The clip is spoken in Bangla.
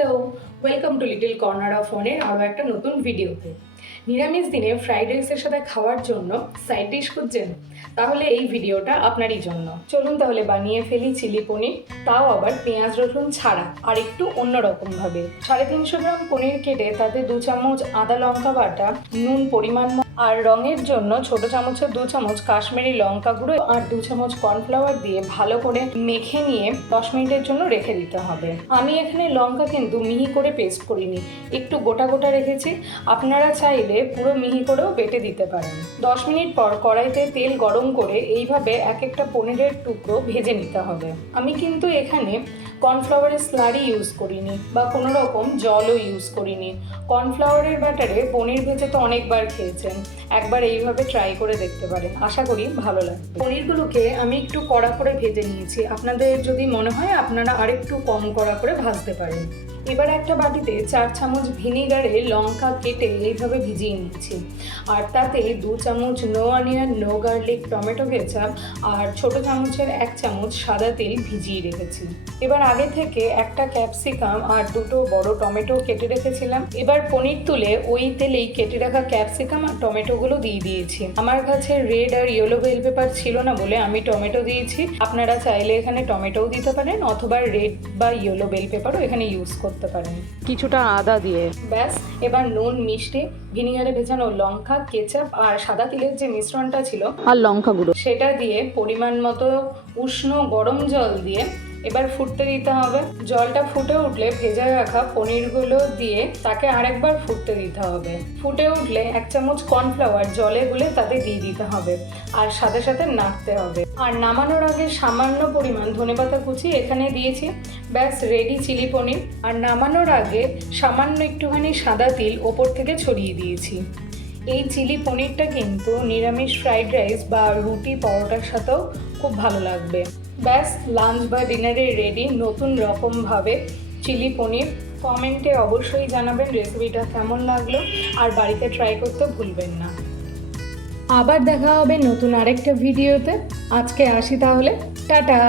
Hello, welcome to little corner of ফনের আরও একটা নতুন ভিডিওতে। নিরামিষ দিনে ফ্রাইড রাইসের সাথে খাওয়ার জন্য সাইড ডিশ খুঁজছেন? তাহলে এই ভিডিওটা আপনারই জন্য। চলুন তাহলে বানিয়ে ফেলি চিলি পনির, তাও আবার পেঁয়াজ রসুন ছাড়া আর একটু অন্যরকমভাবে। 350 গ্রাম পনির কেটে তাতে 2 চামচ আদা লঙ্কা বাটা, নুন পরিমাণ আর রঙের জন্য ছোট চামচের 2 চামচ কাশ্মীরি লঙ্কা গুঁড়ো আর 2 চামচ কর্নফ্লাওয়ার দিয়ে ভালো করে মেখে নিয়ে 10 মিনিটের জন্য রেখে দিতে হবে। আমি এখানে লঙ্কা কিন্তু মিহি করে পেস্ট করিনি, একটু গোটা গোটা রেখেছি। আপনারা চাইলে পুরো মিহি করেও বেটে দিতে পারেন। 10 মিনিট পর কড়াইতে তেল গরম করে এইভাবে এক একটা পনিরের টুকরো ভেজে নিতে হবে। আমি কিন্তু এখানে কর্নফ্লাওয়ারের স্লারি ইউজ করিনি বা কোনো রকম জলও ইউজ করিনি। কর্নফ্লাওয়ারের ব্যাটারে পনির ভেজে তো অনেকবার খেয়েছেন, একবার এইভাবে ট্রাই করে দেখতে পারেন, আশা করি ভালো লাগবে। পনিরগুলোকে আমি একটু কড়া করে ভেজে নিয়েছি, আপনাদের যদি মনে হয় আপনারা আরেকটু কম কড়া করে ভাজতে পারেন। এবার একটা বাটিতে 4 চামচ ভিনিগারে লঙ্কা কেটে এইভাবে ভিজিয়ে নিয়েছি, আর তাতে 2 চামচ no onion no garlic tomato ketchup আর ছোট চামচের 1 চামচ সাদা তেল ভিজিয়ে রেখেছি। এবার আগে থেকে একটা ক্যাপসিকাম আর 2টো বড় টমেটো কেটে রেখেছিলাম। এবার পনির তুলে ওই তেলেই কেটে রাখা ক্যাপসিকাম আর টমেটোগুলো দিয়ে দিয়েছি। আমার কাছে রেড আর ইয়েলো বেল পেপার ছিল না বলে আমি টমেটো দিয়েছি, আপনারা চাইলে এখানে টমেটোও দিতে পারেন অথবা রেড বা ইয়েলো বেল পেপারও এখানে ইউজ করতে পারেন। কিছুটা আদা দিয়ে ব্যাস। এবার নুন, মিষ্টি, ভিনিগারে ভেজানো লঙ্কা, কেচাপ আর সাদা তিলের যে মিশ্রণটা ছিল আর লঙ্কা গুঁড়ো সেটা দিয়ে পরিমাণ মতো উষ্ণ গরম জল দিয়ে এবার ফুটতে দিতে হবে। জলটা ফুটে উঠলে ভেজে রাখা পনিরগুলো দিয়ে তাকে আরেকবার ফুটতে দিতে হবে। ফুটে উঠলে 1 চামচ কর্নফ্লাওয়ার জলে গুলে তাতে দিয়ে দিতে হবে আর সাথে সাথে নাড়তে হবে। আর নামানোর আগে সামান্য পরিমাণ ধনেপাতা কুচি এখানে দিয়েছি। ব্যাস রেডি চিলি পনির। আর নামানোর আগে সামান্য একটুখানি সাদা তিল ওপর থেকে ছড়িয়ে দিয়েছি। এই চিলি পনিরটা কিন্তু নিরামিষ ফ্রাইড রাইস বা রুটি পরোটার সাথেও খুব ভালো লাগবে। ব্যাস লাঞ্চ বা ডিনারে রেডি নতুন রকমভাবে চিলি পনির। কমেন্টে অবশ্যই জানাবেন রেসিপিটা কেমন লাগলো আর বাড়িতে ট্রাই করতে ভুলবেন না। আবার দেখা হবে নতুন আরেকটা ভিডিওতে। আজকে আসি তাহলে, টাটা।